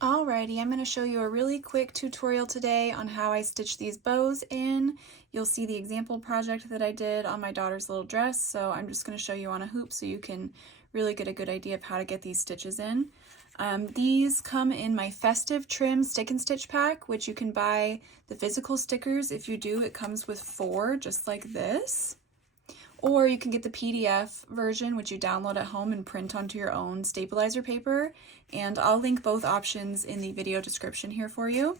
Alrighty, I'm going to show you a really quick tutorial today on how I stitch these bows in. You'll see the example project that I did on my daughter's little dress, so I'm just going to show you on a hoop so you can really get a good idea of how to get these stitches in. These come in my Festive Trim Stick and Stitch pack, which you can buy the physical stickers. If you do, it comes with 4, just like this. Or you can get the PDF version, which you download at home and print onto your own stabilizer paper. And I'll link both options in the video description here for you.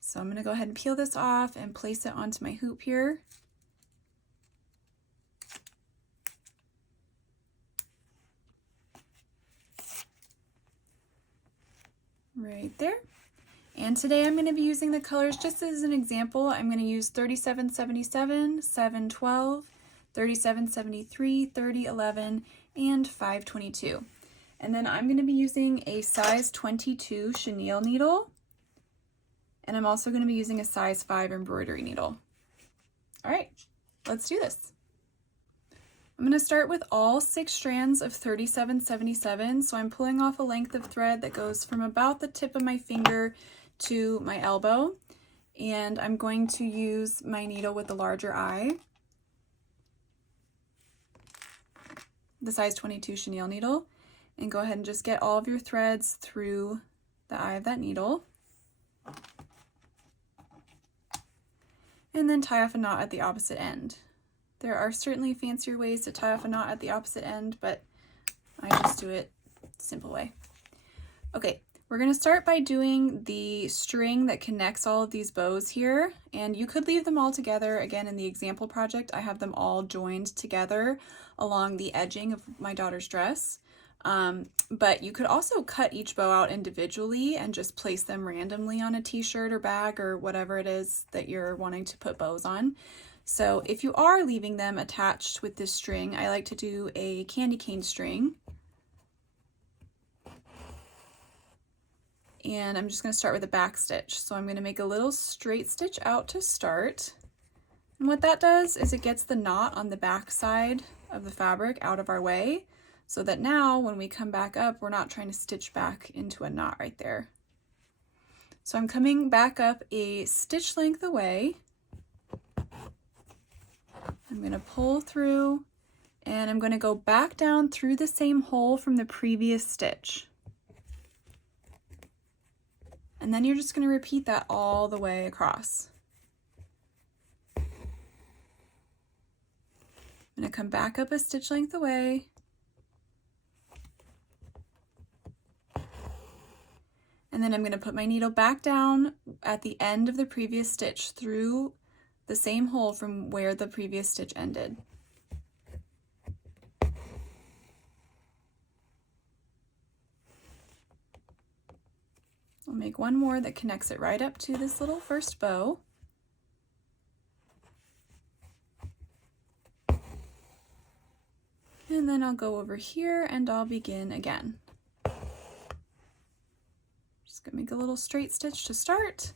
So I'm going to go ahead and peel this off and place it onto my hoop here. Right there. And today I'm going to be using the colors just as an example. I'm going to use 3777, 712, 3773, 3011, and 522. And then I'm going to be using a size 22 chenille needle. And I'm also going to be using a size 5 embroidery needle. All right, let's do this. I'm going to start with all 6 strands of 3777. So I'm pulling off a length of thread that goes from about the tip of my finger to my elbow. And I'm going to use my needle with the larger eye, the size 22 chenille needle, and go ahead and just get all of your threads through the eye of that needle. And then tie off a knot at the opposite end. There are certainly fancier ways to tie off a knot at the opposite end, but I just do it the simple way. Okay, we're going to start by doing the string that connects all of these bows here, and you could leave them all together. Again, in the example project, I have them all joined together along the edging of my daughter's dress. But you could also cut each bow out individually and just place them randomly on a t-shirt or bag or whatever it is that you're wanting to put bows on. So if you are leaving them attached with this string, I like to do a candy cane string. And I'm just going to start with a back stitch. So I'm going to make a little straight stitch out to start. And what that does is it gets the knot on the back side of the fabric out of our way, so that now when we come back up, we're not trying to stitch back into a knot right there. So I'm coming back up a stitch length away. I'm going to pull through and I'm going to go back down through the same hole from the previous stitch. And then you're just going to repeat that all the way across. I'm going to come back up a stitch length away. And then I'm going to put my needle back down at the end of the previous stitch through the same hole from where the previous stitch ended. I'll make one more that connects it right up to this little first bow. And then I'll go over here and I'll begin again. Just gonna make a little straight stitch to start,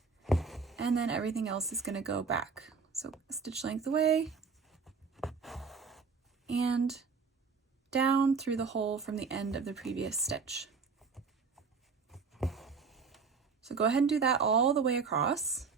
and then everything else is gonna go back. So a stitch length away and down through the hole from the end of the previous stitch. So go ahead and do that all the way across.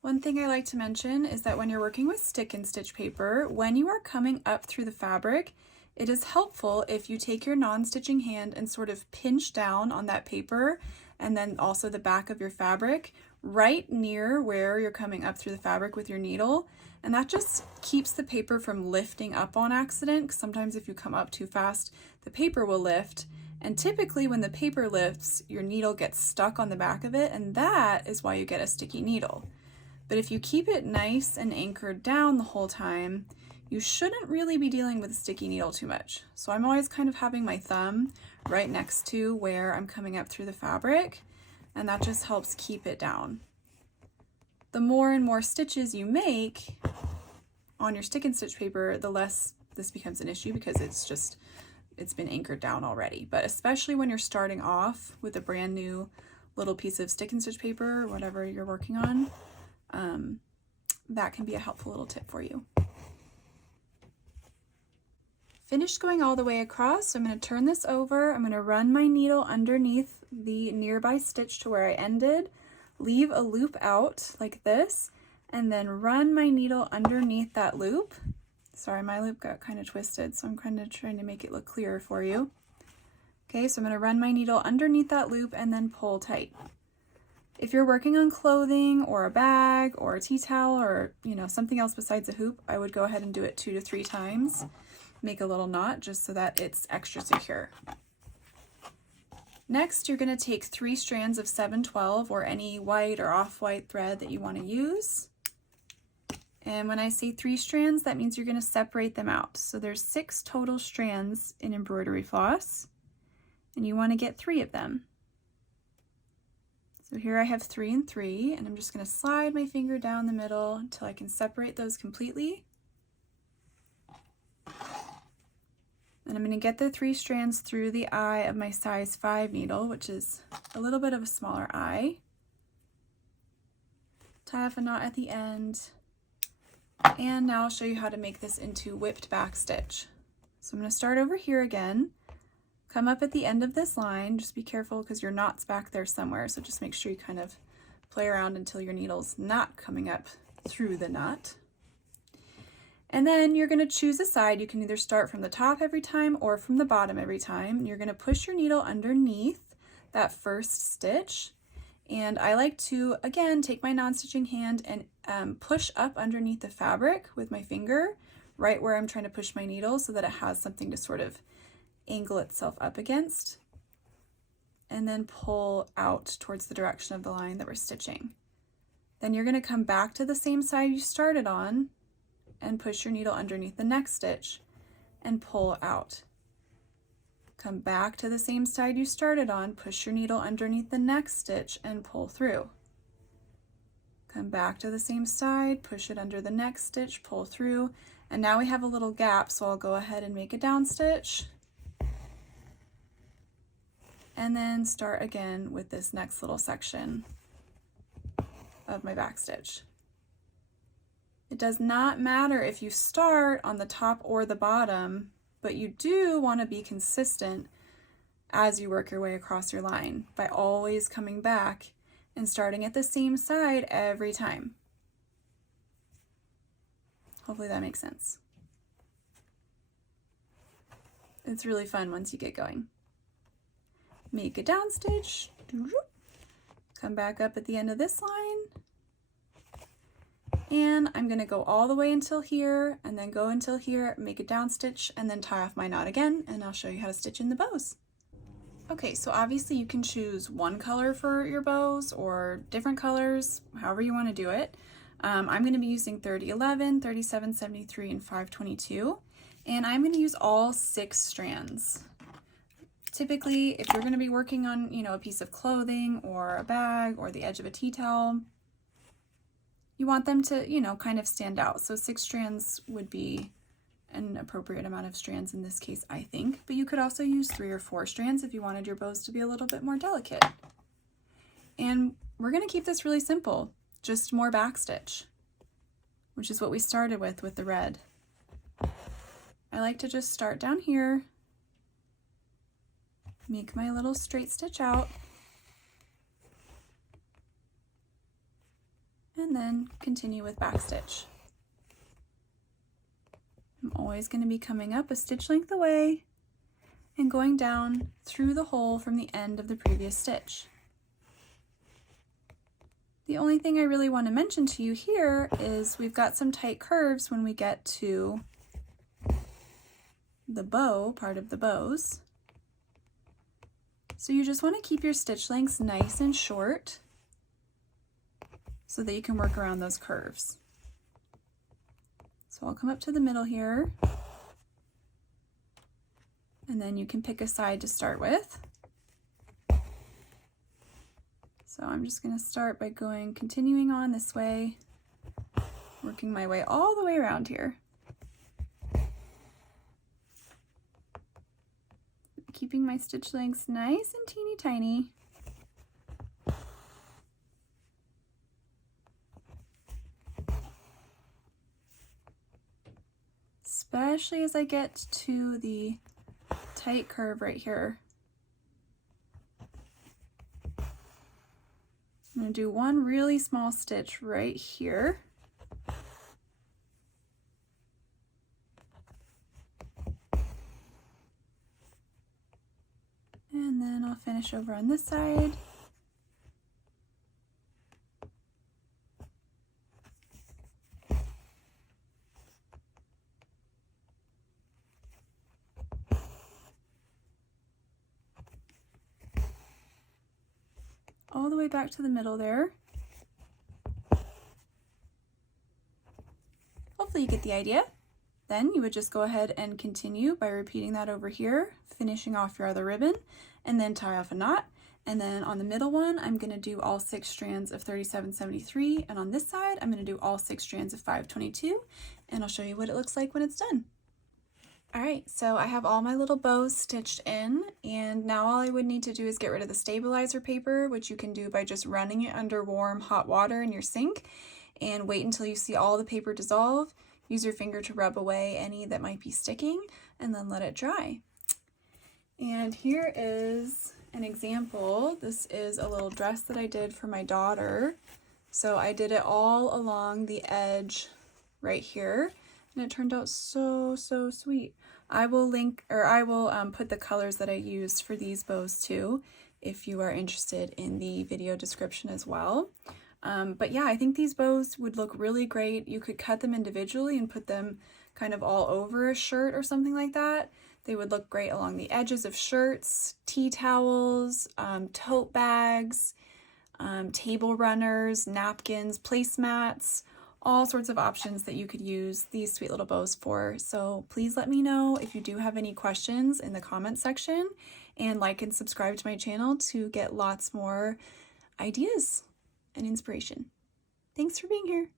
One thing I like to mention is that when you're working with stick and stitch paper, when you are coming up through the fabric, it is helpful if you take your non-stitching hand and sort of pinch down on that paper and then also the back of your fabric right near where you're coming up through the fabric with your needle. And that just keeps the paper from lifting up on accident, because sometimes if you come up too fast, the paper will lift. And typically when the paper lifts, your needle gets stuck on the back of it, and that is why you get a sticky needle. But if you keep it nice and anchored down the whole time, you shouldn't really be dealing with a sticky needle too much. So I'm always kind of having my thumb right next to where I'm coming up through the fabric, and that just helps keep it down. The more and more stitches you make on your stick and stitch paper, the less this becomes an issue, because it's been anchored down already. But especially when you're starting off with a brand new little piece of stick and stitch paper or whatever you're working on, that can be a helpful little tip for you. finished going all the way across, so I'm going to turn this over. I'm going to run my needle underneath the nearby stitch to where I ended, leave a loop out like this, and then run my needle underneath that loop. Sorry, my loop got kind of twisted, so I'm kind of trying to make it look clearer for you. Okay, so I'm going to run my needle underneath that loop and then pull tight. If you're working on clothing or a bag or a tea towel or, something else besides a hoop, I would go ahead and do it 2 to 3 times. Make a little knot just so that it's extra secure. Next, you're going to take 3 strands of 7/12 or any white or off-white thread that you want to use. And when I say 3 strands, that means you're going to separate them out. So there's 6 total strands in embroidery floss, and you want to get 3 of them. So here I have 3 and 3, and I'm just going to slide my finger down the middle until I can separate those completely. And I'm going to get the 3 strands through the eye of my size 5 needle, which is a little bit of a smaller eye. Tie off a knot at the end. And now I'll show you how to make this into whipped back stitch. So I'm going to start over here again. Come up at the end of this line. Just be careful because your knot's back there somewhere, so just make sure you kind of play around until your needle's not coming up through the knot. And then you're going to choose a side. You can either start from the top every time or from the bottom every time. And you're going to push your needle underneath that first stitch. And I like to, again, take my non-stitching hand and push up underneath the fabric with my finger, right where I'm trying to push my needle so that it has something to sort of angle itself up against, and then pull out towards the direction of the line that we're stitching. Then you're going to come back to the same side you started on and push your needle underneath the next stitch and pull out. Come back to the same side you started on, push your needle underneath the next stitch and pull through. Come back to the same side, push it under the next stitch, pull through, and now we have a little gap, so I'll go ahead and make a down stitch. And then start again with this next little section of my back stitch. It does not matter if you start on the top or the bottom, but you do want to be consistent as you work your way across your line by always coming back and starting at the same side every time. Hopefully that makes sense. It's really fun once you get going. Make a down stitch, come back up at the end of this line, and I'm going to go all the way until here and then go until here, make a down stitch, and then tie off my knot again, and I'll show you how to stitch in the bows. Okay, so obviously you can choose one color for your bows or different colors, however you want to do it. I'm going to be using 3011, 3773, and 522, and I'm going to use all 6 strands. Typically, if you're going to be working on, a piece of clothing or a bag or the edge of a tea towel, you want them to, kind of stand out. So 6 strands would be an appropriate amount of strands in this case, I think. But you could also use 3 or 4 strands if you wanted your bows to be a little bit more delicate. And we're going to keep this really simple, just more backstitch, which is what we started with the red. I like to just start down here, make my little straight stitch out, and then continue with backstitch. I'm always going to be coming up a stitch length away and going down through the hole from the end of the previous stitch. The only thing I really want to mention to you here is we've got some tight curves when we get to the bow part of the bows. So you just want to keep your stitch lengths nice and short so that you can work around those curves. So I'll come up to the middle here, and then you can pick a side to start with. So I'm just going to start by continuing on this way, working my way all the way around here. Keeping my stitch lengths nice and teeny tiny. especially as I get to the tight curve right here. I'm going to do one really small stitch right here. And then I'll finish over on this side. All the way back to the middle there. Hopefully you get the idea. Then you would just go ahead and continue by repeating that over here, finishing off your other ribbon, and then tie off a knot. And then on the middle one, I'm going to do all 6 strands of 3773, and on this side, I'm going to do all 6 strands of 522, and I'll show you what it looks like when it's done. Alright, so I have all my little bows stitched in, and now all I would need to do is get rid of the stabilizer paper, which you can do by just running it under warm hot water in your sink, and wait until you see all the paper dissolve. Use your finger to rub away any that might be sticking, and then let it dry. And here is an example. This is a little dress that I did for my daughter. So I did it all along the edge right here, and it turned out so sweet. I will link, or I will put the colors that I used for these bows too, if you are interested, in the video description as well. But yeah, I think these bows would look really great. You could cut them individually and put them kind of all over a shirt or something like that. They would look great along the edges of shirts, tea towels, tote bags, table runners, napkins, placemats, all sorts of options that you could use these sweet little bows for. So please let me know if you do have any questions in the comment section, and like and subscribe to my channel to get lots more ideas and inspiration. Thanks for being here.